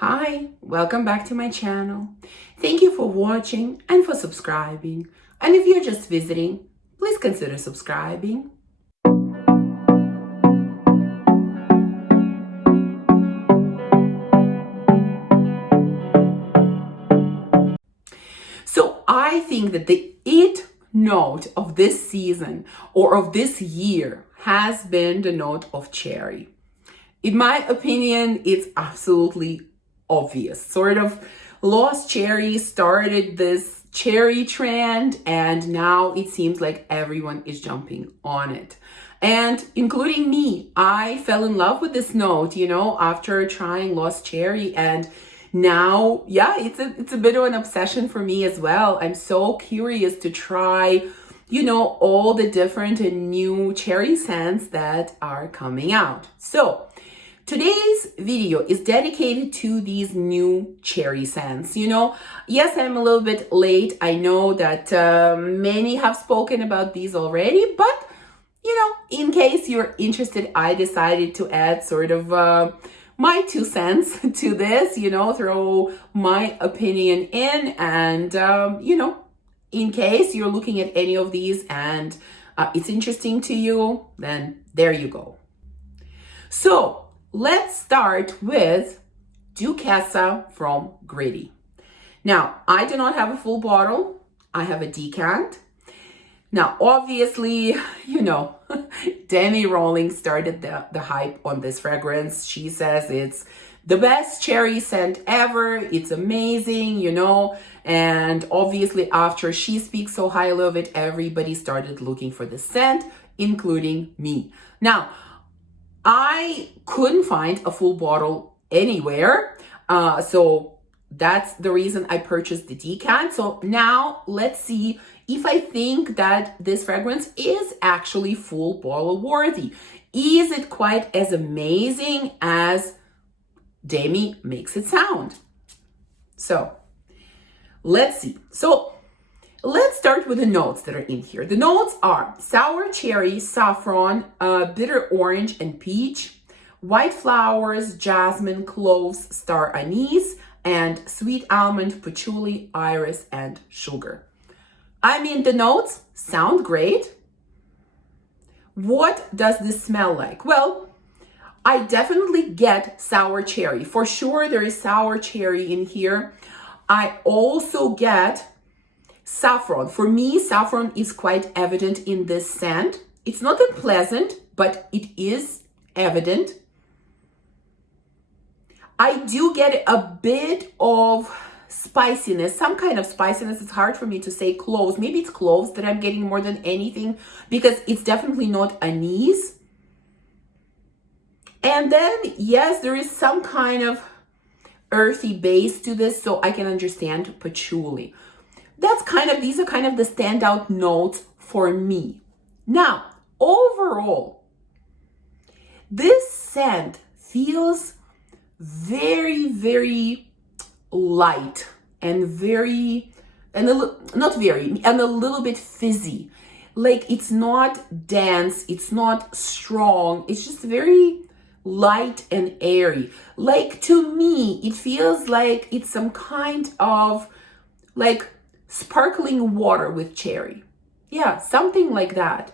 Hi, welcome back to my channel. Thank you for watching and for subscribing. And if you're just visiting, please consider subscribing. So I think that the it note of this season or of this year has been the note of cherry. In my opinion, it's absolutely obvious. Sort of Lost Cherry started this cherry trend, and now it seems like everyone is jumping on it. And including me, I fell in love with this note, after trying Lost Cherry, and now, it's a bit of an obsession for me as well. I'm so curious to try, all the different and new cherry scents that are coming out. So today's video is dedicated to these new cherry scents. Yes, I'm a little bit late. I know that many have spoken about these already, but in case you're interested, I decided to add sort of my 2 cents to this, throw my opinion in, and in case you're looking at any of these and it's interesting to you, then there you go. So let's start with Duchessa from Gritti. Now, I do not have a full bottle. I have a decant. Now, obviously, Demi Rowling started the hype on this fragrance. She says it's the best cherry scent ever. It's amazing, and obviously after she speaks so highly of it, everybody started looking for the scent, including me. Now, I couldn't find a full bottle anywhere, so that's the reason I purchased the decant. So now let's see if I think that this fragrance is actually full bottle worthy. Is it quite as amazing as Demi makes it sound? So let's see. So let's start with the notes that are in here. The notes are sour cherry, saffron, bitter orange and peach, white flowers, jasmine, cloves, star anise, and sweet almond, patchouli, iris, and sugar. I mean, the notes sound great. What does this smell like? Well, I definitely get sour cherry. For sure, there is sour cherry in here. I also get saffron. For me, saffron is quite evident in this scent. It's not unpleasant, but it is evident. I do get a bit of spiciness, some kind of spiciness. It's hard for me to say cloves. Maybe it's cloves that I'm getting more than anything, because it's definitely not anise. And then, yes, there is some kind of earthy base to this, so I can understand patchouli. These are kind of the standout notes for me. Now, overall, this scent feels very, very light and a little bit fizzy. Like, it's not dense, it's not strong, it's just very light and airy. Like, to me, it feels like it's some kind of like sparkling water with cherry. Yeah, something like that.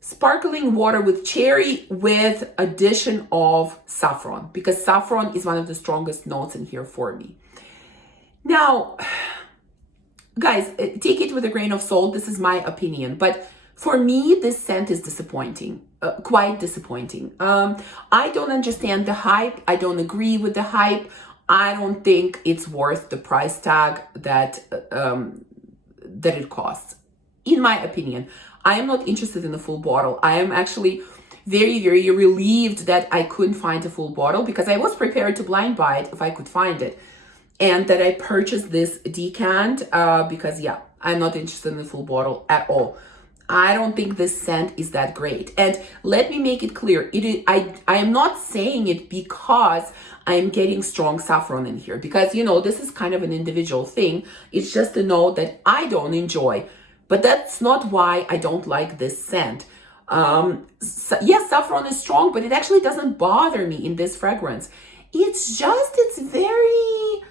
Sparkling water with cherry with addition of saffron, because saffron is one of the strongest notes in here for me. Now, guys, take it with a grain of salt. This is my opinion, but for me, this scent is disappointing, quite disappointing. I don't understand the hype. I don't agree with the hype. I don't think it's worth the price tag that it costs, in my opinion. I am not interested in a full bottle. I am actually very, very relieved that I couldn't find a full bottle, because I was prepared to blind buy it if I could find it. And that I purchased this decant because, yeah, I'm not interested in a full bottle at all. I don't think this scent is that great. And let me make it clear, I am not saying it because I'm getting strong saffron in here, because, this is kind of an individual thing. It's just a note that I don't enjoy. But that's not why I don't like this scent. Yes, saffron is strong, but it actually doesn't bother me in this fragrance. it's very,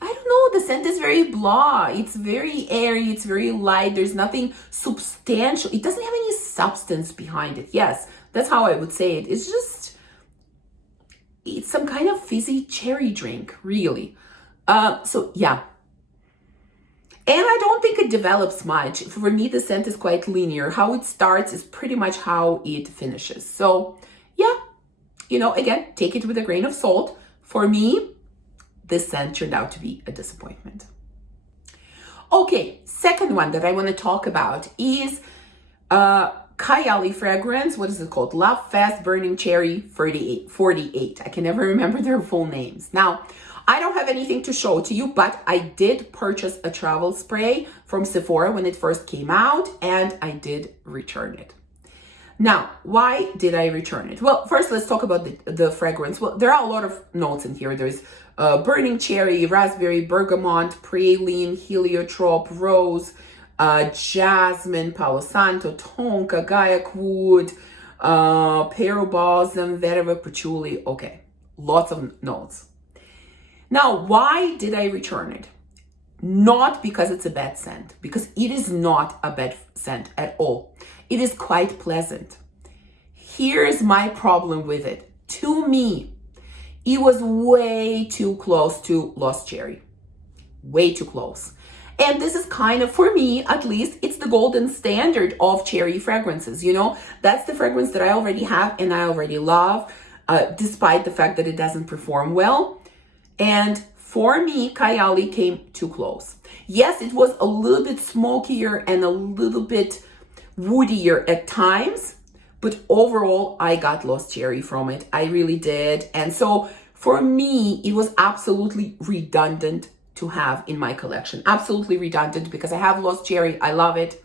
I don't know, the scent is very blah. It's very airy, it's very light. There's nothing substantial. It doesn't have any substance behind it. Yes, that's how I would say it. It's some kind of fizzy cherry drink, really. So yeah. And I don't think it develops much. For me, the scent is quite linear. How it starts is pretty much how it finishes. So yeah, again, take it with a grain of salt. For me, this scent turned out to be a disappointment. Okay, second one that I want to talk about is Kayali fragrance. What is it called? Love Fast Burning Cherry 48. I can never remember their full names. Now, I don't have anything to show to you, but I did purchase a travel spray from Sephora when it first came out, and I did return it. Now, why did I return it? Well, first let's talk about the fragrance. Well, there are a lot of notes in here. There's burning cherry, raspberry, bergamot, praline, heliotrope, rose, jasmine, palo santo, tonka, gaiac wood, pear balsam, vetiver, patchouli. Okay, lots of notes. Now, why did I return it? Not because it's a bad scent, because it is not a bad scent at all. It is quite pleasant. Here's my problem with it. To me, it was way too close to Lost Cherry. Way too close. And this is kind of, for me at least, it's the golden standard of cherry fragrances. That's the fragrance that I already have and I already love, despite the fact that it doesn't perform well. And for me, Kayali came too close. Yes, it was a little bit smokier and a little bit woodier at times, but overall, I got Lost Cherry from it. I really did. And so for me, it was absolutely redundant to have in my collection. Absolutely redundant, because I have Lost Cherry. I love it.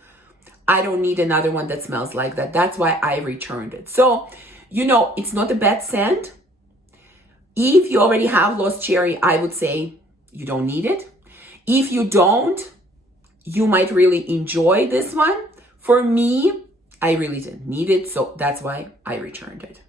I don't need another one that smells like that. That's why I returned it. So, it's not a bad scent. If you already have Lost Cherry, I would say you don't need it. If you don't, you might really enjoy this one. For me, I really didn't need it, so that's why I returned it.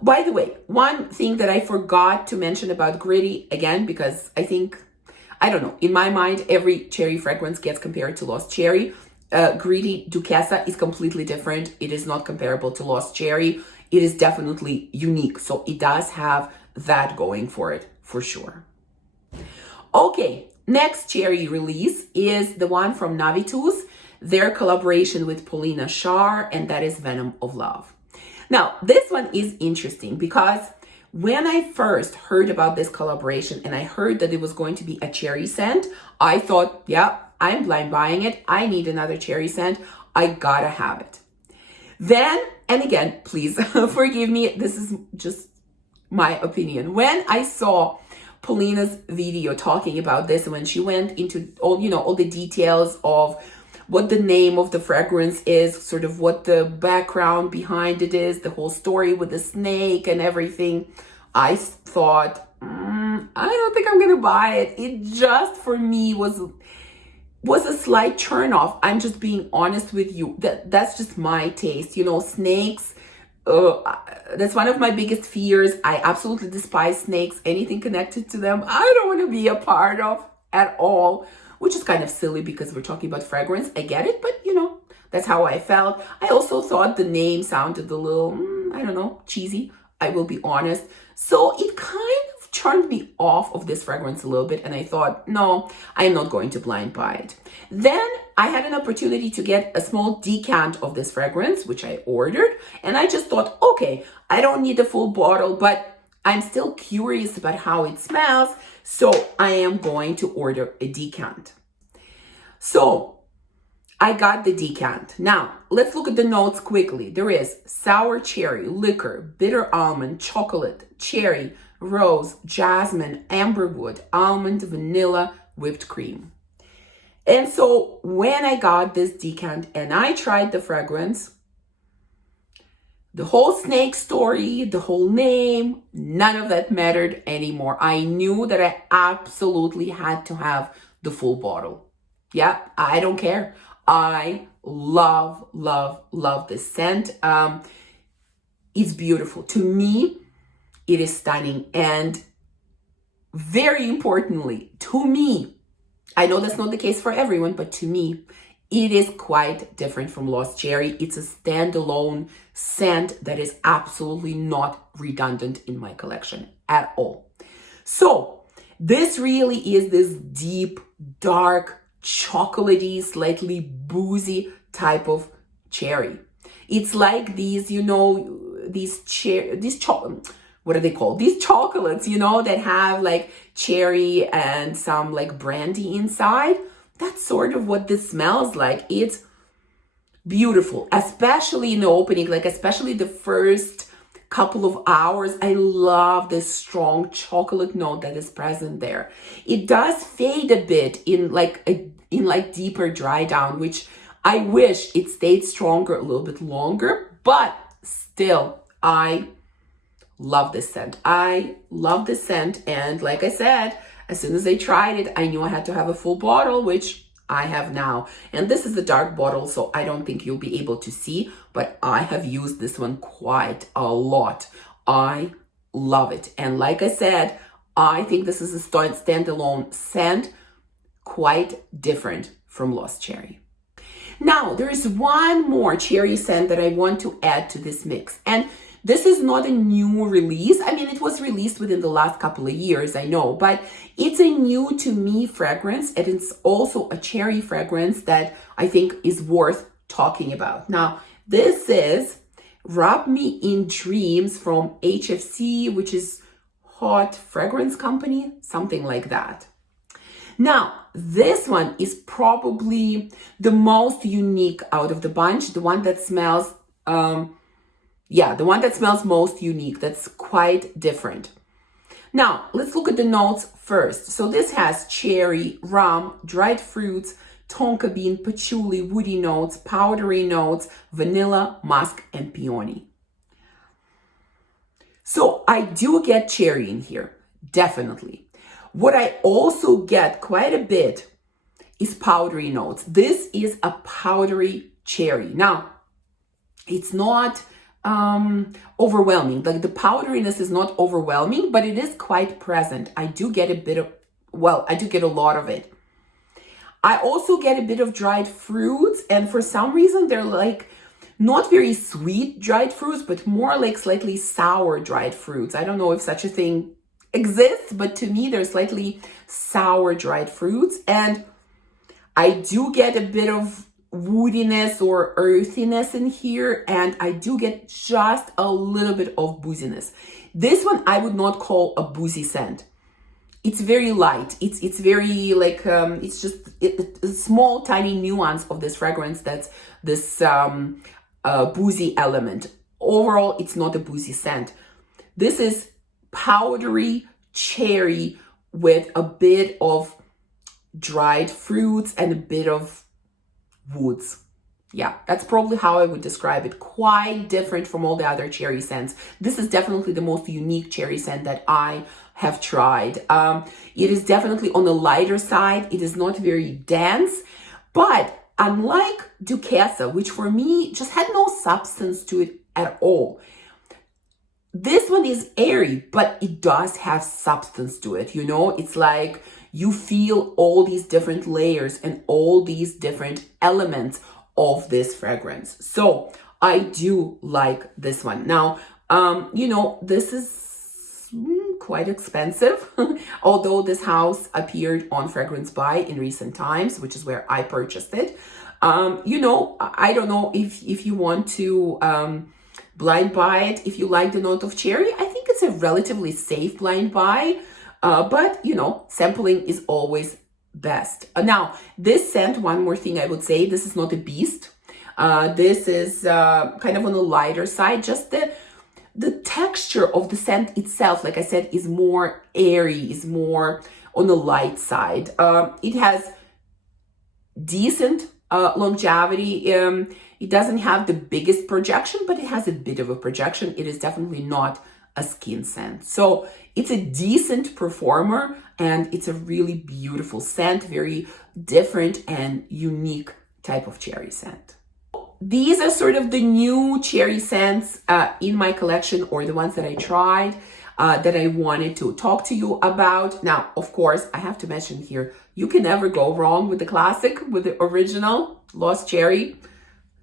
By the way, one thing that I forgot to mention about Gritti, again, because I don't know, in my mind, every cherry fragrance gets compared to Lost Cherry. Gritti Duchessa is completely different. It is not comparable to Lost Cherry. It is definitely unique, so it does have that going for it, for sure. Okay, next cherry release is the one from Navitus, their collaboration with Paulina Shar, and that is Venom of Love. Now, this one is interesting because when I first heard about this collaboration and I heard that it was going to be a cherry scent, I thought, yeah, I'm blind buying it. I need another cherry scent. I gotta have it. Then, and again, please forgive me, this is just my opinion. When I saw Paulina's video talking about this, when she went into all the details of what the name of the fragrance is, sort of what the background behind it is, the whole story with the snake and everything, I thought, I don't think I'm gonna buy it. It just, for me, was a slight turn off. I'm just being honest with you. That's just my taste. Snakes, that's one of my biggest fears. I absolutely despise snakes. Anything connected to them, I don't want to be a part of at all, which is kind of silly because we're talking about fragrance. I get it, but that's how I felt. I also thought the name sounded a little, I don't know, cheesy. I will be honest. So it kind of turned me off of this fragrance a little bit, and I thought, no, I am not going to blind buy it. Then I had an opportunity to get a small decant of this fragrance, which I ordered, and I just thought, okay, I don't need the full bottle, but I'm still curious about how it smells, so I am going to order a decant. So I got the decant. Now, let's look at the notes quickly. There is sour cherry, liquor, bitter almond, chocolate, cherry, rose, jasmine, amberwood, almond, vanilla, whipped cream. And so when I got this decant and I tried the fragrance, the whole snake story, the whole name, none of that mattered anymore. I knew that I absolutely had to have the full bottle. Yeah, I don't care. I love, love, love this scent. It's beautiful. To me, it is stunning. And very importantly, to me, I know that's not the case for everyone, but to me, it is quite different from Lost Cherry. It's a standalone scent that is absolutely not redundant in my collection at all. So this really is this deep, dark, chocolatey, slightly boozy type of cherry. It's like these, you know, what are they called? These chocolates, you know, that have like cherry and some like brandy inside. That's sort of what this smells like. It's beautiful, especially in the opening, like especially the first couple of hours. I love this strong chocolate note that is present there. It does fade a bit in deeper dry down, which I wish it stayed stronger a little bit longer, but still, I love this scent. I love this scent. And like I said, as soon as I tried it, I knew I had to have a full bottle, which I have now. And this is a dark bottle, so I don't think you'll be able to see, but I have used this one quite a lot. I love it. And like I said, I think this is a standalone scent, quite different from Lost Cherry. Now, there is one more cherry scent that I want to add to this mix. And this is not a new release. I mean, it was released within the last couple of years, I know, but it's a new to me fragrance, and it's also a cherry fragrance that I think is worth talking about. Now, this is Rub Me in Dreams from HFC, which is Hot Fragrance Company, something like that. Now, this one is probably the most unique out of the bunch, the one that smells, the one that smells most unique, that's quite different. Now, let's look at the notes first. So this has cherry, rum, dried fruits, tonka bean, patchouli, woody notes, powdery notes, vanilla, musk, and peony. So I do get cherry in here, definitely. What I also get quite a bit is powdery notes. This is a powdery cherry. Now, it's not overwhelming. Like the powderiness is not overwhelming, but it is quite present. I do get I do get a lot of it. I also get a bit of dried fruits, and for some reason they're like not very sweet dried fruits, but more like slightly sour dried fruits. I don't know if such a thing exists, but to me they're slightly sour dried fruits, and I do get a bit of woodiness or earthiness in here, and I do get just a little bit of booziness. This one I would not call a boozy scent. It's very light. It's very like it's just a small tiny nuance of this fragrance that's this boozy element. Overall, it's not a boozy scent. This is powdery cherry with a bit of dried fruits and a bit of woods. Yeah, that's probably how I would describe it. Quite different from all the other cherry scents. This is definitely the most unique cherry scent that I have tried. It is definitely on the lighter side. It is not very dense, but unlike Duchessa, which for me just had no substance to it at all, this one is airy, but it does have substance to it. You know, it's like you feel all these different layers and all these different elements of this fragrance. So I do like this one. Now, you know, this is quite expensive, although this house appeared on Fragrance Buy in recent times, which is where I purchased it. You know, I don't know if you want to blind buy it, if you like the note of cherry. I think it's a relatively safe blind buy, but you know, sampling is always best. Now, this scent, one more thing I would say, this is not a beast. This is kind of on the lighter side. Just the texture of the scent itself, like I said, is more airy, is more on the light side. It has decent longevity. It doesn't have the biggest projection, but it has a bit of a projection. It is definitely not a skin scent. So it's a decent performer, and it's a really beautiful scent, very different and unique type of cherry scent. These are sort of the new cherry scents in my collection, or the ones that I tried. that I wanted to talk to you about. Now, of course, I have to mention here, you can never go wrong with the classic, with the original Lost Cherry.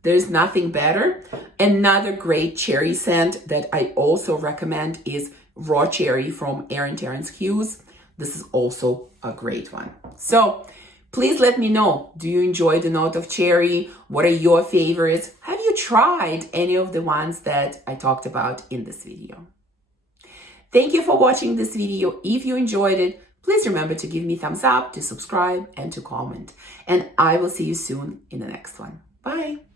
There's nothing better. Another great cherry scent that I also recommend is Raw Cherry from Erin Terrence Hughes. This is also a great one. So please let me know, do you enjoy the note of cherry? What are your favorites? Have you tried any of the ones that I talked about in this video? Thank you for watching this video. If you enjoyed it, please remember to give me a thumbs up, to subscribe, and to comment. And I will see you soon in the next one. Bye.